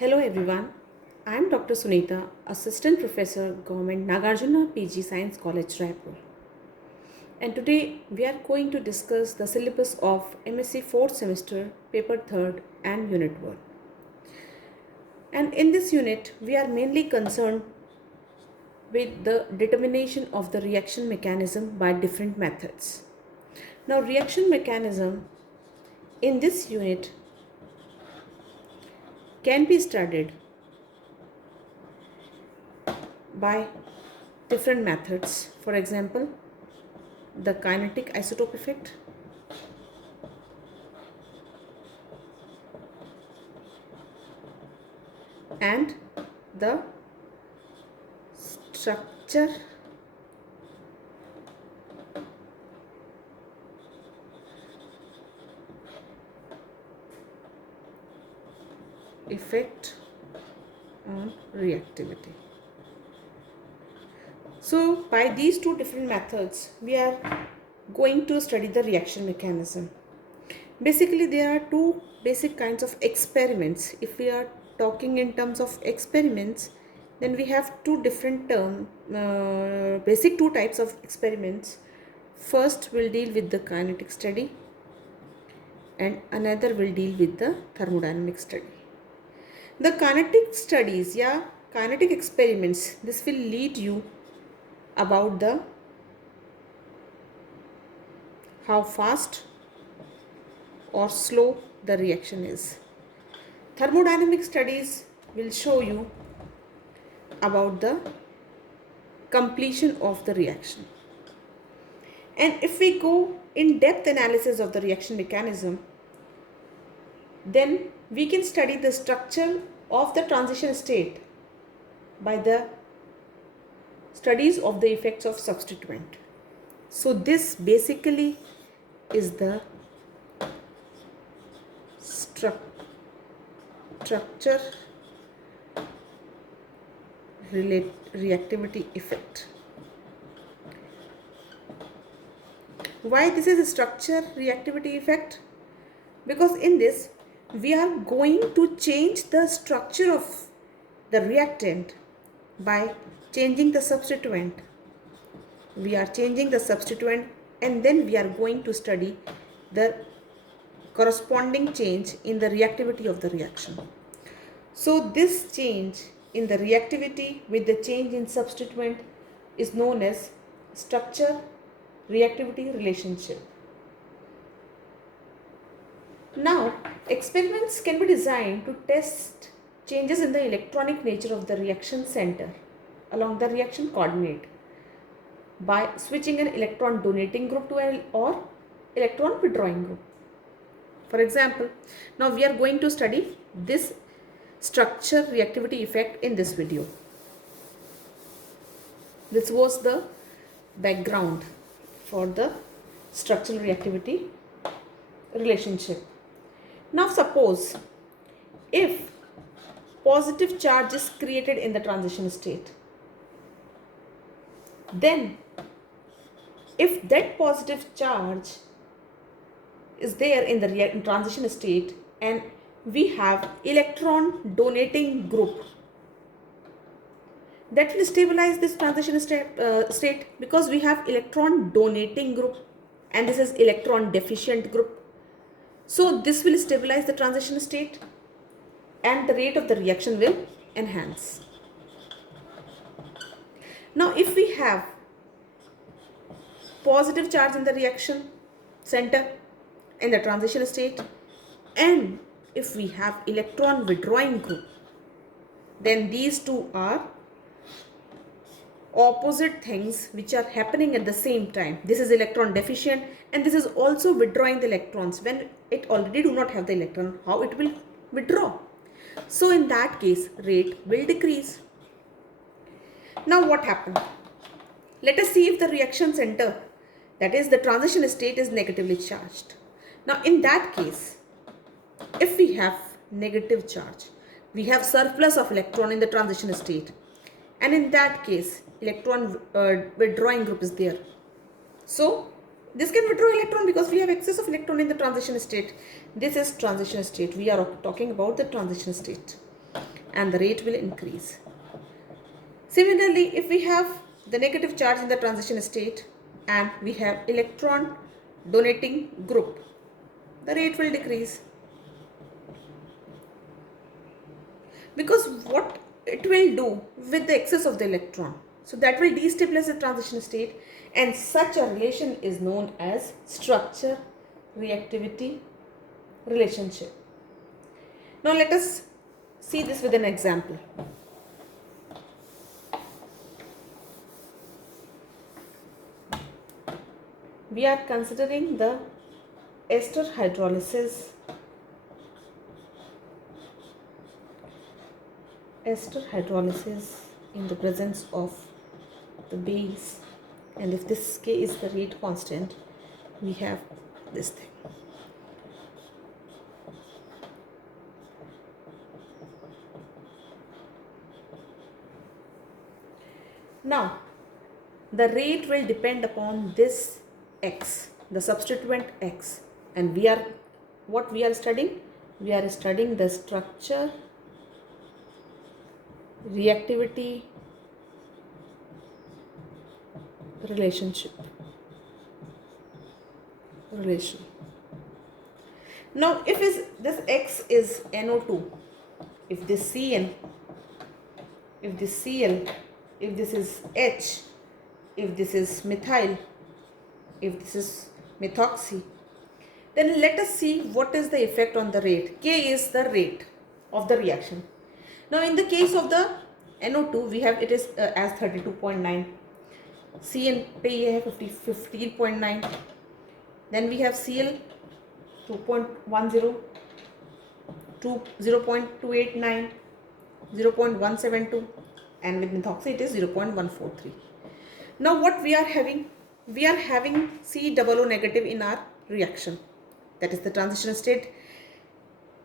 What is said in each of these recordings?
Hello everyone, I am Dr. Sunita, Assistant Professor, Government Nagarjuna PG Science College, Raipur. And today we are going to discuss the syllabus of MSc 4th semester, paper 3rd and unit 1. And in this unit, we are mainly concerned with the determination of the reaction mechanism by different methods. Now, reaction mechanism in this unit can be studied by different methods. For example, the kinetic isotope effect, and the structure effect on reactivity. So by these two different methods, we are going to study the reaction mechanism. Basically, there are two basic kinds of experiments. If we are talking in terms of experiments, then we have two different basic two types of experiments. First will deal with the kinetic study and another will deal with the thermodynamic study. The kinetic studies, kinetic experiments, this will lead you about the how fast or slow the reaction is. Thermodynamic studies will show you about the completion of the reaction. And if we go in depth analysis of the reaction mechanism, then we can study the structure of the transition state by the studies of the effects of substituent. So this basically is the structure reactivity effect. Why this is a structure reactivity effect? Because in this we are going to change the structure of the reactant by changing the substituent. We are changing the substituent and then we are going to study the corresponding change in the reactivity of the reaction. So this change in the reactivity with the change in substituent is known as structure reactivity relationship. Now, experiments can be designed to test changes in the electronic nature of the reaction center along the reaction coordinate by switching an electron donating group to an or electron withdrawing group. For example, now we are going to study this structure reactivity effect in this video. This was the background for the structural reactivity relationship. Now suppose if positive charge is created in the transition state, then if that positive charge is there in the transition state and we have electron donating group, that will stabilize this transition state because we have electron donating group and this is electron deficient group. So this will stabilize the transition state and the rate of the reaction will enhance. Now if we have positive charge in the reaction center in the transition state and if we have electron withdrawing group, then these two are opposite things which are happening at the same time. This is electron deficient and this is also withdrawing the electrons when it already do not have the electron. How it will withdraw? So in that case, rate will decrease. Now what happened? Let us see if the reaction center, that is the transition state, is negatively charged. Now in that case, if we have negative charge, we have surplus of electron in the transition state, and in that case electron withdrawing group is there. So this can withdraw electron because we have excess of electron in the transition state. This is transition state. We are talking about the transition state. and the rate will increase. Similarly, if we have the negative charge in the transition state and we have electron donating group, the rate will decrease. Because what it will do with the excess of the electron, so that will destabilize the transition state, and such a relation is known as structure reactivity relationship. Now let us see this with an example. We are considering the ester hydrolysis in the presence of the base, and if this K is the rate constant, we have this thing. Now the rate will depend upon this X, the substituent X, and what we are studying? We are studying the structure reactivity relation. Now if this X is NO2, if this Cn, if this Cl, if this is H, if this is methyl, if this is methoxy, then let us see what is the effect on the rate. K is the rate of the reaction. Now in the case of the NO2, we have it is as 32.9, Cn पे ये है 15.9, then we have Cl 2.10, 0.289, 0.172, and with methoxy it is 0.143. Now what we are having? We are having COO negative in our reaction. That is the transition state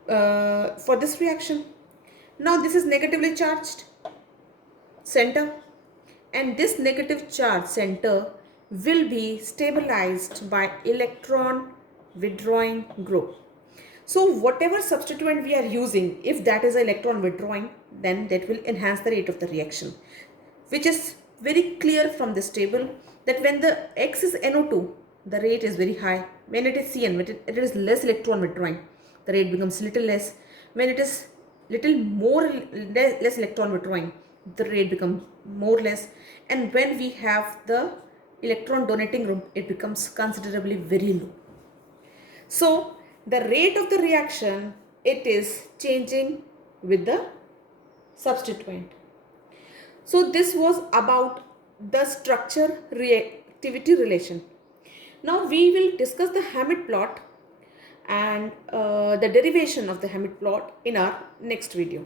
for this reaction. Now this is negatively charged center, and this negative charge center will be stabilized by electron withdrawing group. So whatever substituent we are using, if that is electron withdrawing, then that will enhance the rate of the reaction, which is very clear from this table that when the X is NO2, the rate is very high. When it is Cn, it is less electron withdrawing, the rate becomes little less. When it is little more less electron withdrawing, the rate becomes more less. And when we have the electron donating group, it becomes considerably very low. So the rate of the reaction, it is changing with the substituent. So this was about the structure reactivity relation. Now we will discuss the Hammett plot and the derivation of the Hammett plot in our next video.